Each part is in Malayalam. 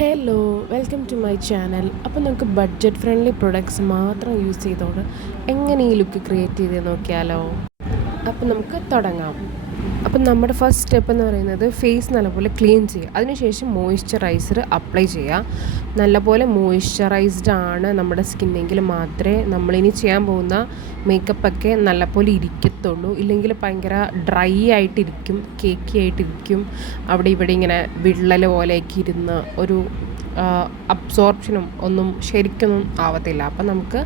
Hello welcome to my channel. അപ്പോൾ നമുക്ക് ബഡ്ജറ്റ് ഫ്രണ്ട്ലി പ്രൊഡക്ട്സ് മാത്രം യൂസ് ചെയ്തുകൊണ്ട് എങ്ങനെ ഈ ലുക്ക് ക്രിയേറ്റ് ചെയ്ത് നോക്കിയാലോ. അപ്പോൾ നമുക്ക് തുടങ്ങാം. അപ്പം നമ്മുടെ ഫസ്റ്റ് സ്റ്റെപ്പ് എന്ന് പറയുന്നത് ഫേസ് നല്ലപോലെ ക്ലീൻ ചെയ്യുക. അതിനുശേഷം മോയ്സ്ചറൈസർ അപ്ലൈ ചെയ്യുക. നല്ലപോലെ മോയ്സ്ചറൈസ്ഡ് ആണ് നമ്മുടെ സ്കിന്നെങ്കിൽ മാത്രമേ നമ്മളിനി ചെയ്യാൻ പോകുന്ന മേക്കപ്പൊക്കെ നല്ലപോലെ ഇരിക്കത്തുള്ളൂ. ഇല്ലെങ്കിൽ ഭയങ്കര ഡ്രൈ ആയിട്ടിരിക്കും, കേക്കി ആയിട്ടിരിക്കും. അവിടെ ഇവിടെ ഇങ്ങനെ വിള്ളൽ പോലെയൊക്കെ ഇരുന്ന് ഒരു അബ്സോർപ്ഷനും ഒന്നും ശരിക്കൊന്നും ആവത്തില്ല. അപ്പം നമുക്ക്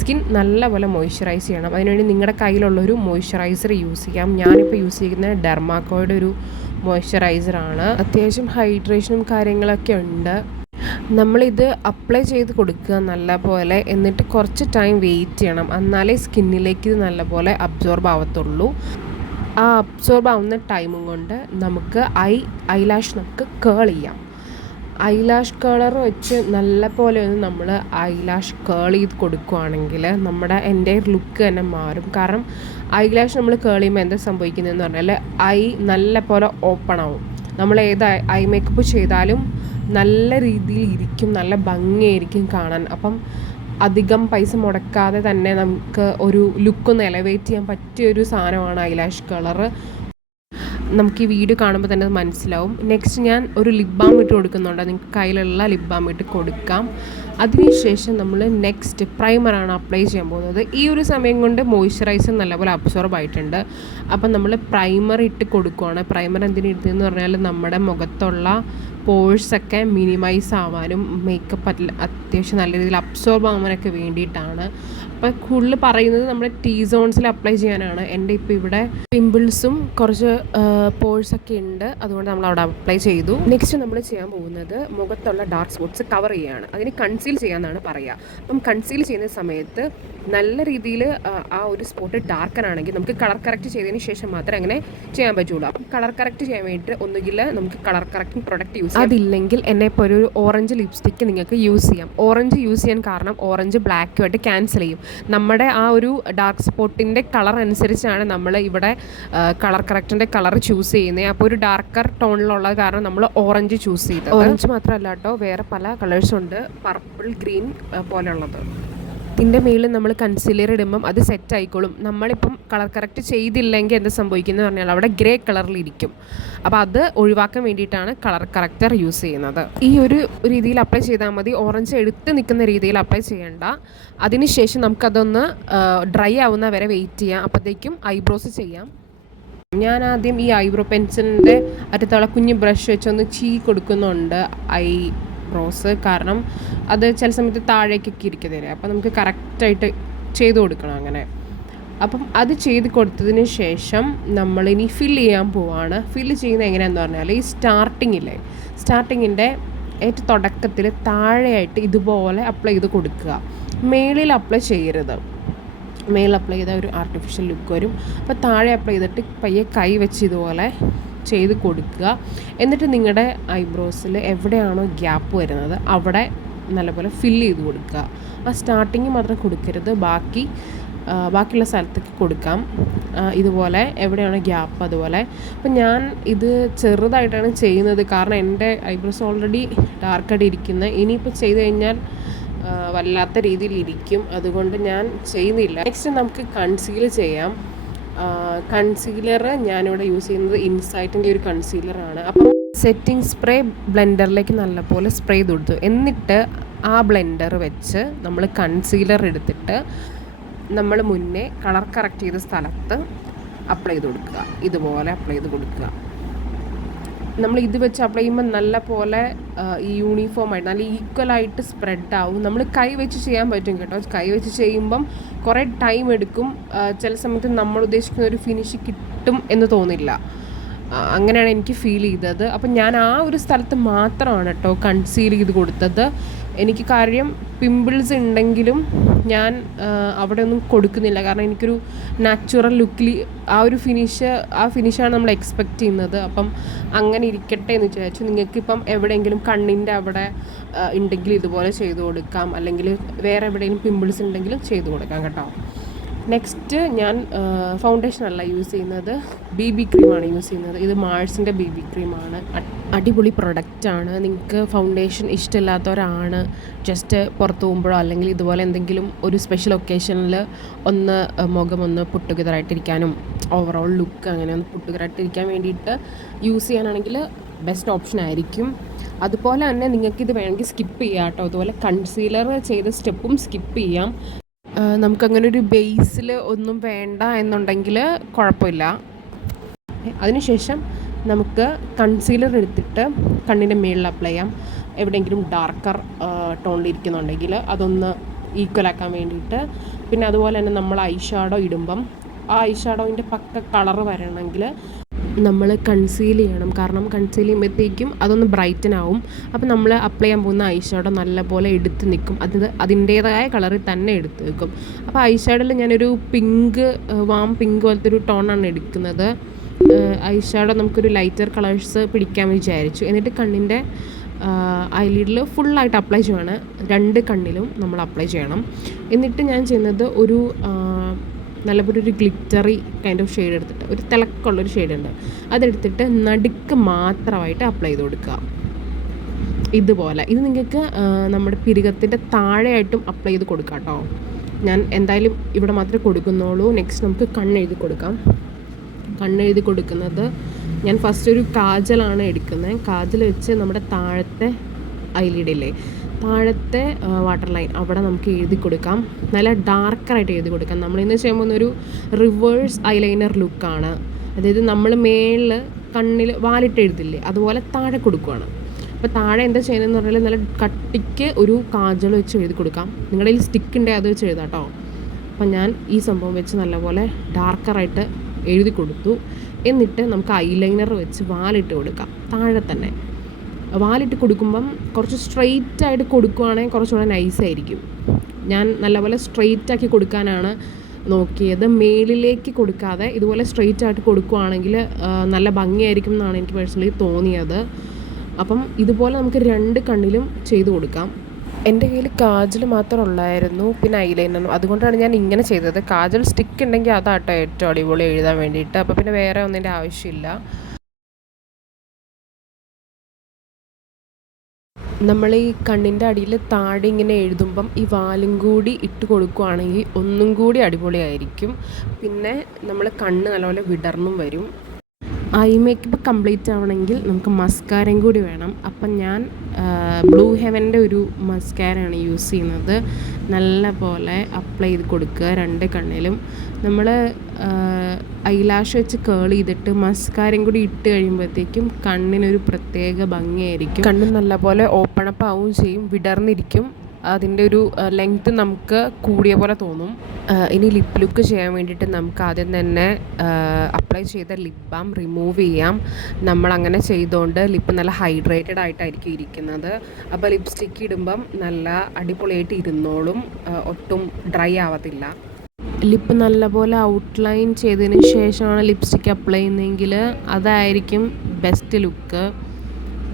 സ്കിൻ നല്ലപോലെ മോയ്സ്ചറൈസ് ചെയ്യണം. അതിനുവേണ്ടി നിങ്ങളുടെ കയ്യിലുള്ളൊരു മോയ്സ്ചറൈസർ യൂസ് ചെയ്യാം. ഞാനിപ്പോൾ യൂസ് ചെയ്യുന്നത് ഡെർമാക്കോയുടെ ഒരു മോയ്സ്ചറൈസറാണ്. അത്യാവശ്യം ഹൈഡ്രേഷനും കാര്യങ്ങളൊക്കെ ഉണ്ട്. നമ്മളിത് അപ്ലൈ ചെയ്ത് കൊടുക്കുക നല്ലപോലെ, എന്നിട്ട് കുറച്ച് ടൈം വെയിറ്റ് ചെയ്യണം. എന്നാലേ സ്കിന്നിലേക്ക് ഇത് നല്ലപോലെ അബ്സോർബ് ആവത്തുള്ളൂ. ആ അബ്സോർബ് ആവുന്ന ടൈമും കൊണ്ട് നമുക്ക് ഐലാഷ് നമുക്ക് കേൾ ചെയ്യാം. ഐലാഷ് കേളർ വെച്ച് നല്ല പോലെ ഒന്ന് നമ്മൾ ഐലാഷ് കേൾ ചെയ്ത് കൊടുക്കുകയാണെങ്കിൽ നമ്മുടെ എൻ്റെ ലുക്ക് തന്നെ മാറും. കാരണം ഐലാഷ് നമ്മൾ കേൾ ചെയ്യുമ്പോൾ എന്താ സംഭവിക്കുന്നതെന്ന് പറഞ്ഞാൽ നല്ല പോലെ ഓപ്പൺ ആവും. നമ്മൾ ഏത് ഐ മേക്കപ്പ് ചെയ്താലും നല്ല രീതിയിൽ ഇരിക്കും, നല്ല ഭംഗിയായിരിക്കും കാണാൻ. അപ്പം അധികം പൈസ മുടക്കാതെ തന്നെ നമുക്ക് ഒരു ലുക്കൊന്ന് എലവേറ്റ് ചെയ്യാൻ പറ്റിയൊരു സാധനമാണ് ഐലാഷ് കളറ്. നമുക്ക് ഈ വീഡിയോ കാണുമ്പോൾ തന്നെ അത് മനസ്സിലാവും. നെക്സ്റ്റ് ഞാൻ ഒരു ലിപ് ബാം ഇട്ട് കൊടുക്കുന്നുണ്ട്. നിങ്ങൾക്ക് കയ്യിലുള്ള ലിപ് ബാം ഇട്ട് കൊടുക്കാം. അതിനുശേഷം നമ്മൾ നെക്സ്റ്റ് പ്രൈമറാണ് അപ്ലൈ ചെയ്യാൻ പോകുന്നത്. ഈ ഒരു സമയം കൊണ്ട് മോയ്സ്ചറൈസർ നല്ലപോലെ അബ്സോർബ് ആയിട്ടുണ്ട്. അപ്പം നമ്മൾ പ്രൈമർ ഇട്ട് കൊടുക്കുകയാണ്. പ്രൈമർ എന്തിനിടുന്നതെന്ന് പറഞ്ഞാൽ നമ്മുടെ മുഖത്തുള്ള പോഴ്സൊക്കെ മിനിമൈസ് ആവാനും മേക്കപ്പ് അത്യാവശ്യം നല്ല രീതിയിൽ അബ്സോർബ് ആവാനൊക്കെ വേണ്ടിയിട്ടാണ്. അപ്പോൾ കൂടുതൽ പറയുന്നത് നമ്മുടെ ടീ സോൺസിൽ അപ്ലൈ ചെയ്യാനാണ്. എൻ്റെ ഇപ്പോൾ ഇവിടെ പിമ്പിൾസും കുറച്ച് പോഴ്സൊക്കെ ഉണ്ട്, അതുകൊണ്ട് നമ്മൾ അവിടെ അപ്ലൈ ചെയ്തു. നെക്സ്റ്റ് നമ്മൾ ചെയ്യാൻ പോകുന്നത് മുഖത്തുള്ള ഡാർക്ക് സ്പോട്ട്സ് കവർ ചെയ്യുകയാണ്. അതിന് കൺസീൽ ചെയ്യാമെന്നാണ് പറയുക. അപ്പം കൺസീൽ ചെയ്യുന്ന സമയത്ത് നല്ല രീതിയിൽ ആ ഒരു സ്പോട്ട് ഡാർക്കൻ ആണെങ്കിൽ നമുക്ക് കളർ കറക്റ്റ് ചെയ്തതിന് ശേഷം മാത്രമേ അങ്ങനെ ചെയ്യാൻ പറ്റുള്ളൂ. അപ്പം കളർ കറക്റ്റ് ചെയ്യാൻ വേണ്ടിയിട്ട് ഒന്നുകിൽ നമുക്ക് കളർ കറക്റ്റിംഗ് പ്രൊഡക്റ്റ് യൂസ് ചെയ്യാം. അതില്ലെങ്കിൽ എന്നെ ഇപ്പോൾ ഒരു ഓറഞ്ച് ലിപ്സ്റ്റിക്ക് നിങ്ങൾക്ക് യൂസ് ചെയ്യാം. ഓറഞ്ച് യൂസ് ചെയ്യാൻ കാരണം ഓറഞ്ച് ബ്ലാക്കുമായിട്ട് ക്യാൻസൽ ചെയ്യും. നമ്മുടെ ആ ഒരു ഡാർക്ക് സ്പോട്ടിൻ്റെ കളർ അനുസരിച്ചാണ് നമ്മൾ ഇവിടെ കളർ കറക്റ്റിൻ്റെ കളർ ചൂസ് ചെയ്യുന്നത്. അപ്പോൾ ഒരു ഡാർക്കർ ടോണിലുള്ള കാരണം നമ്മൾ ഓറഞ്ച് ചൂസ് ചെയ്തത്. ഓറഞ്ച് മാത്രമല്ല കേട്ടോ, വേറെ പല കളേഴ്സുണ്ട്, പർപ്പിൾ, ഗ്രീൻ പോലെയുള്ളത്. ഇതിൻ്റെ മേളിൽ നമ്മൾ കൺസീലർ ഇടുമ്പം അത് സെറ്റ് ആയിക്കോളും. നമ്മളിപ്പം കളർ കറക്റ്റ് ചെയ്തില്ലെങ്കിൽ എന്ത് സംഭവിക്കുന്നത് പറഞ്ഞാൽ അവിടെ ഗ്രേ കളറിലിരിക്കും. അപ്പോൾ അത് ഒഴിവാക്കാൻ വേണ്ടിയിട്ടാണ് കളർ കറക്റ്റർ യൂസ് ചെയ്യുന്നത്. ഈ ഒരു രീതിയിൽ അപ്ലൈ ചെയ്താൽ മതി. ഓറഞ്ച് എടുത്ത് നിൽക്കുന്ന രീതിയിൽ അപ്ലൈ ചെയ്യേണ്ട. അതിനുശേഷം നമുക്കതൊന്ന് ഡ്രൈ ആവുന്ന വരെ വെയിറ്റ് ചെയ്യാം. അപ്പോഴത്തേക്കും ഐബ്രോസ് ചെയ്യാം. ഞാൻ ആദ്യം ഈ ഐബ്രോ പെൻസിലിൻ്റെ അറ്റത്തുള്ള കുഞ്ഞ് ബ്രഷ് വെച്ചൊന്ന് കൊടുക്കുന്നുണ്ട് ഐബ്രോസ്. കാരണം അത് ചില സമയത്ത് താഴേക്കൊക്കെ ഇരിക്കുന്നതല്ലേ, അപ്പോൾ നമുക്ക് കറക്റ്റായിട്ട് ചെയ്ത് കൊടുക്കണം അങ്ങനെ. അപ്പം അത് ചെയ്ത് കൊടുത്തതിന് ശേഷം നമ്മളിനി ഫില്ല് ചെയ്യാൻ പോവാണ്. ഫില്ല് ചെയ്യുന്നത് എങ്ങനെയാണെന്ന് പറഞ്ഞാൽ ഈ സ്റ്റാർട്ടിങ്ങിൻ്റെ ഏറ്റവും തുടക്കത്തിൽ താഴെയായിട്ട് ഇതുപോലെ അപ്ലൈ ചെയ്ത് കൊടുക്കുക. മേളിൽ അപ്ലൈ ചെയ്യരുത്. മേളിൽ അപ്ലൈ ചെയ്താൽ ഒരു ആർട്ടിഫിഷ്യൽ ലുക്ക് വരും. അപ്പോൾ താഴെ അപ്ലൈ ചെയ്തിട്ട് പയ്യെ കൈ വെച്ച് ഇതുപോലെ ചെയ്ത് കൊടുക്കുക. എന്നിട്ട് നിങ്ങളുടെ ഐബ്രോസിൽ എവിടെയാണോ ഗ്യാപ്പ് വരുന്നത് അവിടെ നല്ലപോലെ ഫില്ല് ചെയ്ത് കൊടുക്കുക. ആ സ്റ്റാർട്ടിങ് മാത്രം കൊടുക്കരുത്, ബാക്കിയുള്ള സ്ഥലത്തേക്ക് കൊടുക്കാം. ഇതുപോലെ എവിടെയാണ് ഗ്യാപ്പ് അതുപോലെ. അപ്പം ഞാൻ ഇത് ചെറുതായിട്ടാണ് ചെയ്യുന്നത്, കാരണം എൻ്റെ ഐബ്രോസ് ഓൾറെഡി ഡാർക്കായിട്ട് ഇരിക്കുന്നത്. ഇനിയിപ്പോൾ ചെയ്ത് കഴിഞ്ഞാൽ വല്ലാത്ത രീതിയിൽ ഇരിക്കും, അതുകൊണ്ട് ഞാൻ ചെയ്യുന്നില്ല. നെക്സ്റ്റ് നമുക്ക് കൺസീൽ ചെയ്യാം. കൺസീലർ ഞാനിവിടെ യൂസ് ചെയ്യുന്നത് ഇൻസൈറ്റിൻ്റെ ഒരു കൺസീലറാണ്. അപ്പം സെറ്റിംഗ് സ്പ്രേ ബ്ലെൻഡറിലേക്ക് നല്ലപോലെ സ്പ്രേ ചെയ്ത് കൊടുത്തു. എന്നിട്ട് ആ ബ്ലെൻഡർ വെച്ച് നമ്മൾ കൺസീലർ എടുത്തിട്ട് നമ്മൾ മുന്നേ കളർ കറക്റ്റ് ചെയ്ത സ്ഥലത്ത് അപ്ലൈ ചെയ്ത് കൊടുക്കുക. ഇതുപോലെ അപ്ലൈ ചെയ്ത് കൊടുക്കുക. നമ്മൾ ഇത് വെച്ച് അപ്ലൈ ചെയ്യുമ്പോൾ നല്ല പോലെ ഈ യൂണിഫോമായിട്ട് നല്ല ഈക്വലായിട്ട് സ്പ്രെഡ് ആവും. നമ്മൾ കൈ വെച്ച് ചെയ്യാൻ പറ്റും കേട്ടോ. കൈ വെച്ച് ചെയ്യുമ്പം കുറേ ടൈം എടുക്കും. ചില സമയത്ത് നമ്മൾ ഉദ്ദേശിക്കുന്ന ഒരു ഫിനിഷ് കിട്ടും എന്ന് തോന്നില്ല. അങ്ങനെയാണ് എനിക്ക് ഫീൽ ചെയ്തത്. അപ്പം ഞാൻ ആ ഒരു സ്ഥലത്ത് മാത്രമാണ് കേട്ടോ കൺസീൽ ചെയ്ത് കൊടുത്തത്. എനിക്ക് കാര്യം പിമ്പിൾസ് ഉണ്ടെങ്കിലും ഞാൻ അവിടെ ഒന്നും കൊടുക്കുന്നില്ല, കാരണം എനിക്കൊരു നാച്ചുറൽ ലുക്കിൽ ആ ഫിനിഷാണ് നമ്മൾ എക്സ്പെക്റ്റ് ചെയ്യുന്നത്. അപ്പം അങ്ങനെ ഇരിക്കട്ടെ എന്ന് വിചാരിച്ചു. നിങ്ങൾക്കിപ്പം എവിടെയെങ്കിലും കണ്ണിൻ്റെ അവിടെ ഉണ്ടെങ്കിൽ ഇതുപോലെ ചെയ്ത് കൊടുക്കാം, അല്ലെങ്കിൽ വേറെ എവിടെയെങ്കിലും പിമ്പിൾസ് ഉണ്ടെങ്കിലും ചെയ്ത് കൊടുക്കാം കേട്ടോ. നെക്സ്റ്റ് ഞാൻ ഫൗണ്ടേഷൻ അല്ല യൂസ് ചെയ്യുന്നത്, BB ക്രീമാണ് യൂസ് ചെയ്യുന്നത്. ഇത് മാഴ്സിൻ്റെ BB ക്രീമാണ്. അടിപൊളി പ്രൊഡക്റ്റാണ്. നിങ്ങൾക്ക് ഫൗണ്ടേഷൻ ഇഷ്ടമില്ലാത്തവരാണ് ജസ്റ്റ് പുറത്ത് പോകുമ്പോഴോ അല്ലെങ്കിൽ ഇതുപോലെ എന്തെങ്കിലും ഒരു സ്പെഷ്യൽ ഒക്കേഷനിൽ ഒന്ന് മുഖം ഒന്ന് പുട്ടുകതറായിട്ടിരിക്കാനും ഓവറോൾ ലുക്ക് അങ്ങനെ ഒന്ന് പുട്ടുകതറായിട്ടിരിക്കാൻ വേണ്ടിയിട്ട് യൂസ് ചെയ്യാനാണെങ്കിൽ ബെസ്റ്റ് ഓപ്ഷൻ ആയിരിക്കും. അതുപോലെ തന്നെ നിങ്ങൾക്കിത് വേണമെങ്കിൽ സ്കിപ്പ് ചെയ്യാം കേട്ടോ. അതുപോലെ കൺസീലർ ചെയ്ത സ്റ്റെപ്പും സ്കിപ്പ് ചെയ്യാം. നമുക്കങ്ങനെ ഒരു ബേസിൽ ഒന്നും വേണ്ട എന്നുണ്ടെങ്കിൽ കുഴപ്പമില്ല. അതിനുശേഷം നമുക്ക് കൺസീലർ എടുത്തിട്ട് കണ്ണിൻ്റെ മുകളിൽ അപ്ലൈ ചെയ്യാം. എവിടെയെങ്കിലും ഡാർക്കർ ടോണിലിരിക്കുന്നുണ്ടെങ്കിൽ അതൊന്ന് ഈക്വലാക്കാൻ വേണ്ടിയിട്ട്. പിന്നെ അതുപോലെ തന്നെ നമ്മൾ ഐ ഷാഡോ ഇടുമ്പം ആ ഐ ഷാഡോവിൻ്റെ പക്ക കളറ് വരണമെങ്കിൽ നമ്മൾ കൺസീൽ ചെയ്യണം. കാരണം കൺസീൽ ചെയ്യുമ്പോഴത്തേക്കും അതൊന്ന് ബ്രൈറ്റൻ ആവും. അപ്പോൾ നമ്മൾ അപ്ലൈ ചെയ്യാൻ പോകുന്ന ഐ ഷാഡോ നല്ലപോലെ എടുത്ത് നിൽക്കും. അതിൻ്റേതായ കളറിൽ തന്നെ എടുത്ത് നിൽക്കും. അപ്പോൾ ഐ ഷാഡോയിൽ ഞാനൊരു പിങ്ക്, വാം പിങ്ക് പോലത്തെ ഒരു ടോണാണ് എടുക്കുന്നത്. ഐ ഷാഡോ നമുക്കൊരു ലൈറ്റർ കളേഴ്സ് പിടിക്കാൻ വിചാരിച്ചു. എന്നിട്ട് കണ്ണിൻ്റെ ഐലിഡിൽ ഫുള്ളായിട്ട് അപ്ലൈ ചെയ്യണം. 2 കണ്ണിലും നമ്മൾ അപ്ലൈ ചെയ്യണം. എന്നിട്ട് ഞാൻ ചെയ്യുന്നത് ഒരു നല്ലപോലെ ഒരു ഗ്ലിറ്ററി കൈൻഡ് ഓഫ് ഷെയ്ഡ് എടുത്തിട്ട്, ഒരു തിളക്കമുള്ളൊരു ഷെയ്ഡ് ഉണ്ട്, അതെടുത്തിട്ട് നടുക്ക് മാത്രമായിട്ട് അപ്ലൈ ചെയ്ത് കൊടുക്കുക. ഇതുപോലെ ഇത് നിങ്ങൾക്ക് നമ്മുടെ പിരികത്തിൻ്റെ താഴെയായിട്ടും അപ്ലൈ ചെയ്ത് കൊടുക്കാം കേട്ടോ. ഞാൻ എന്തായാലും ഇവിടെ മാത്രമേ കൊടുക്കുന്നുള്ളൂ. നെക്സ്റ്റ് നമുക്ക് കണ്ണെഴുതി കൊടുക്കാം. കണ്ണെഴുതി കൊടുക്കുന്നത് ഞാൻ ഫസ്റ്റ് ഒരു കാജലാണ് എടുക്കുന്നത്. കാജൽ വെച്ച് നമ്മുടെ താഴത്തെ ഐലിഡില്ലേ, താഴത്തെ വാട്ടർ ലൈൻ അവിടെ നമുക്ക് എഴുതി കൊടുക്കാം. നല്ല ഡാർക്കറായിട്ട് എഴുതി കൊടുക്കാം. നമ്മളിന്ന് ചെയ്യുമ്പോൾ ഒരു റിവേഴ്സ് ഐലൈനർ ലുക്കാണ്. അതായത് നമ്മൾ മേളിൽ കണ്ണിൽ വാലിട്ട് എഴുതില്ലേ, അതുപോലെ താഴെ കൊടുക്കുകയാണ്. അപ്പോൾ താഴെ എന്താ ചെയ്യുന്നതെന്ന് പറഞ്ഞാൽ നല്ല കട്ടിക്ക് ഒരു കാജൽ വെച്ച് എഴുതി കൊടുക്കാം. നിങ്ങളുടെ കയ്യിൽ സ്റ്റിക്ക് ഉണ്ടെങ്കിൽ അത് വെച്ച് എഴുതാം കേട്ടോ. അപ്പം ഞാൻ ഈ സംഭവം വെച്ച് നല്ലപോലെ ഡാർക്കറായിട്ട് എഴുതി കൊടുത്തു. എന്നിട്ട് നമുക്ക് ഐലൈനർ വെച്ച് വാലിട്ട് കൊടുക്കാം. താഴെ തന്നെ വാലിട്ട് കൊടുക്കുമ്പം കുറച്ച് സ്ട്രെയിറ്റ് ആയിട്ട് കൊടുക്കുകയാണെങ്കിൽ കുറച്ചുകൂടെ നൈസായിരിക്കും. ഞാൻ നല്ലപോലെ സ്ട്രെയിറ്റ് ആക്കി കൊടുക്കാനാണ് നോക്കിയത്. മേളിലേക്ക് കൊടുക്കാതെ ഇതുപോലെ സ്ട്രെയിറ്റ് ആയിട്ട് കൊടുക്കുകയാണെങ്കിൽ നല്ല ഭംഗിയായിരിക്കും എന്നാണ് എനിക്ക് പേഴ്സണലി തോന്നിയത്. അപ്പം ഇതുപോലെ നമുക്ക് 2 കണ്ണിലും ചെയ്ത് കൊടുക്കാം. എൻ്റെ കയ്യിൽ കാജൽ മാത്രം ഉള്ളായിരുന്നു, പിന്നെ ഐലൈനറും. അതുകൊണ്ടാണ് ഞാൻ ഇങ്ങനെ ചെയ്തത്. കാജൽ സ്റ്റിക്ക് ഉണ്ടെങ്കിൽ അതാട്ടോ ഏറ്റവും അടിപൊളി എഴുതാൻ വേണ്ടിയിട്ട്. അപ്പോൾ പിന്നെ വേറെ ഒന്നിൻ്റെ ആവശ്യമില്ല. നമ്മൾ ഈ കണ്ണിൻ്റെ അടിയിൽ താഴെ ഇങ്ങനെ എഴുതുമ്പം ഈ വാലും കൂടി ഇട്ട് കൊടുക്കുകയാണെങ്കിൽ ഒന്നും കൂടി അടിപൊളിയായിരിക്കും. പിന്നെ നമ്മൾ കണ്ണ് നല്ലപോലെ വിടർന്നും വരും. ഐ മേക്കപ്പ് കംപ്ലീറ്റ് ആവണമെങ്കിൽ നമുക്ക് മസ്കാരയും കൂടി വേണം. അപ്പം ഞാൻ ബ്ലൂ ഹെവൻ്റെ ഒരു മസ്കാരയാണ് യൂസ് ചെയ്യുന്നത്. നല്ല പോലെ അപ്ലൈ ചെയ്ത് കൊടുക്കുക 2 കണ്ണിലും. നമ്മൾ ഐലാഷ് വെച്ച് കേൾ ചെയ്തിട്ട് മസ്കാരയും കൂടി ഇട്ട് കഴിയുമ്പോഴത്തേക്കും കണ്ണിനൊരു പ്രത്യേക ഭംഗിയായിരിക്കും. കണ്ണ് നല്ലപോലെ ഓപ്പൺ അപ്പ് ആവുകയും ചെയ്യും, വിടർന്നിരിക്കും. അതിൻ്റെ ഒരു ലെങ്ത്ത് നമുക്ക് കൂടിയ പോലെ തോന്നും. ഇനി ലിപ്പ് ലുക്ക് ചെയ്യാൻ വേണ്ടിയിട്ട് നമുക്ക് ആദ്യം തന്നെ അപ്ലൈ ചെയ്ത ലിപ്പ് ബാം റിമൂവ് ചെയ്യാം. നമ്മളങ്ങനെ ചെയ്തുകൊണ്ട് ലിപ്പ് നല്ല ഹൈഡ്രേറ്റഡ് ആയിട്ടായിരിക്കും ഇരിക്കുന്നത്. അപ്പോൾ ലിപ്സ്റ്റിക്ക് ഇടുമ്പം നല്ല അടിപൊളിയായിട്ട് ഇരുന്നോളും, ഒട്ടും ഡ്രൈ ആവത്തില്ല. ലിപ്പ് നല്ലപോലെ ഔട്ട്ലൈൻ ചെയ്തതിന് ശേഷമാണ് ലിപ്സ്റ്റിക്ക് അപ്ലൈ ചെയ്യുന്നതെങ്കിൽ അതായിരിക്കും ബെസ്റ്റ് ലുക്ക്.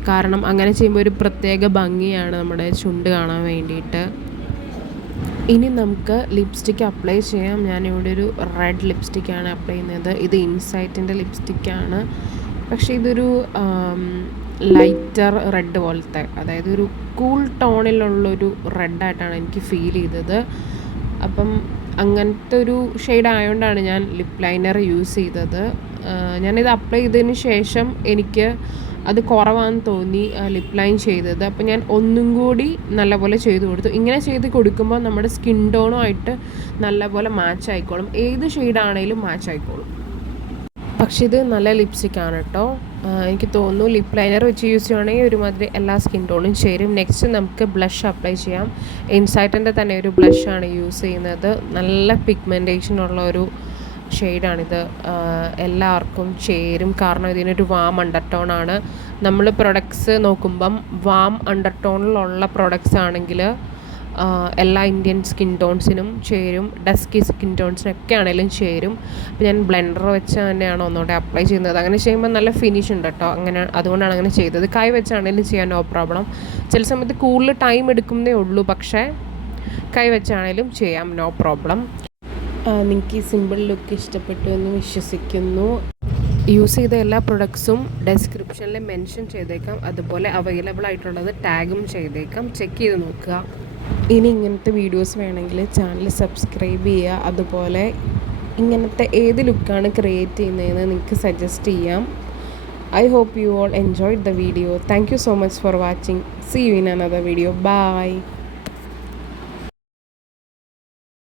കാരണം അങ്ങനെ ചെയ്യുമ്പോൾ ഒരു പ്രത്യേക ഭംഗിയാണ് നമ്മുടെ ചുണ്ട് കാണാൻ വേണ്ടിയിട്ട്. ഇനി നമുക്ക് ലിപ്സ്റ്റിക്ക് അപ്ലൈ ചെയ്യാം. ഞാനിവിടെ ഒരു റെഡ് ലിപ്സ്റ്റിക്കാണ് അപ്ലൈ ചെയ്യുന്നത്. ഇത് ഇൻസൈറ്റിൻ്റെ ലിപ്സ്റ്റിക്കാണ്. പക്ഷേ ഇതൊരു ലൈറ്റർ റെഡ് പോലത്തെ, അതായത് ഒരു കൂൾ ടോണിലുള്ളൊരു റെഡായിട്ടാണ് എനിക്ക് ഫീൽ ചെയ്തത്. അപ്പം അങ്ങനത്തെ ഒരു ഷെയ്ഡ് ആയതുകൊണ്ടാണ് ഞാൻ ലിപ്പ് ലൈനർ യൂസ് ചെയ്തത്. ഞാനിത് അപ്ലൈ ചെയ്തതിന് ശേഷം എനിക്ക് അത് കുറവാണെന്ന് തോന്നി ലിപ്പ് ലൈൻ ചെയ്തത്. അപ്പോൾ ഞാൻ ഒന്നും കൂടി നല്ലപോലെ ചെയ്ത് കൊടുത്തു. ഇങ്ങനെ ചെയ്ത് കൊടുക്കുമ്പോൾ നമ്മുടെ സ്കിൻ ടോണുമായിട്ട് നല്ലപോലെ മാച്ച് ആയിക്കോളും. ഏത് ഷെയ്ഡാണേലും മാച്ച് ആയിക്കോളും. പക്ഷേ ഇത് നല്ല ലിപ്സ്റ്റിക്കാണ് കേട്ടോ. എനിക്ക് തോന്നുന്നു ലിപ്പ് ലൈനർ വെച്ച് യൂസ് ചെയ്യുകയാണെങ്കിൽ ഒരുമാതിരി എല്ലാ സ്കിൻ ടോണും ചേരും. നെക്സ്റ്റ് നമുക്ക് ബ്ലഷ് അപ്ലൈ ചെയ്യാം. ഇൻസൈറ്റിൻ്റെ തന്നെ ഒരു ബ്ലഷാണ് യൂസ് ചെയ്യുന്നത്. നല്ല പിഗ്മെൻറ്റേഷൻ ഉള്ള ഒരു ഷെയ്ഡാണിത്. എല്ലാവർക്കും ചേരും. കാരണം ഇതിനൊരു വാം അണ്ടർടോണാണ്. നമ്മൾ പ്രൊഡക്ട്സ് നോക്കുമ്പം വാം അണ്ടർടോണിലുള്ള പ്രൊഡക്ട്സ് ആണെങ്കിൽ എല്ലാ ഇന്ത്യൻ സ്കിൻ ടോൺസിനും ചേരും, ഡസ്കി സ്കിൻ ടോൺസിനൊക്കെ ആണെങ്കിലും ചേരും. അപ്പോൾ ഞാൻ ബ്ലെൻഡർ വെച്ച് തന്നെയാണ് ഒന്നുകൂടെ അപ്ലൈ ചെയ്യുന്നത്. അങ്ങനെ ചെയ്യുമ്പോൾ നല്ല ഫിനിഷ് ഉണ്ട് കേട്ടോ. അങ്ങനെ അതുകൊണ്ടാണ് അങ്ങനെ ചെയ്തത്. കൈ വെച്ചാണെങ്കിലും ചെയ്യാൻ നോ പ്രോബ്ലം. ചില സമയത്ത് കൂടുതൽ ടൈം എടുക്കുന്നേ ഉള്ളൂ, പക്ഷേ കൈ വെച്ചാണെങ്കിലും ചെയ്യാം, നോ പ്രോബ്ലം. നിങ്ങൾക്ക് ഈ സിമ്പിൾ ലുക്ക് ഇഷ്ടപ്പെട്ടു എന്ന് വിശ്വസിക്കുന്നു. യൂസ് ചെയ്ത എല്ലാ പ്രൊഡക്ട്സും ഡെസ്ക്രിപ്ഷനിൽ മെൻഷൻ ചെയ്തേക്കാം, അതുപോലെ അവൈലബിൾ ആയിട്ടുള്ളത് ടാഗും ചെയ്തേക്കാം, ചെക്ക് ചെയ്ത് നോക്കുക. ഇനി ഇങ്ങനത്തെ വീഡിയോസ് വേണമെങ്കിൽ ചാനൽ സബ്സ്ക്രൈബ് ചെയ്യുക. അതുപോലെ ഇങ്ങനത്തെ ഏത് ലുക്കാണ് ക്രിയേറ്റ് ചെയ്യുന്നതെന്ന് നിങ്ങൾക്ക് സജസ്റ്റ് ചെയ്യാം. I hope you all enjoyed the video. Thank you so much for watching. See you in another video. Bye.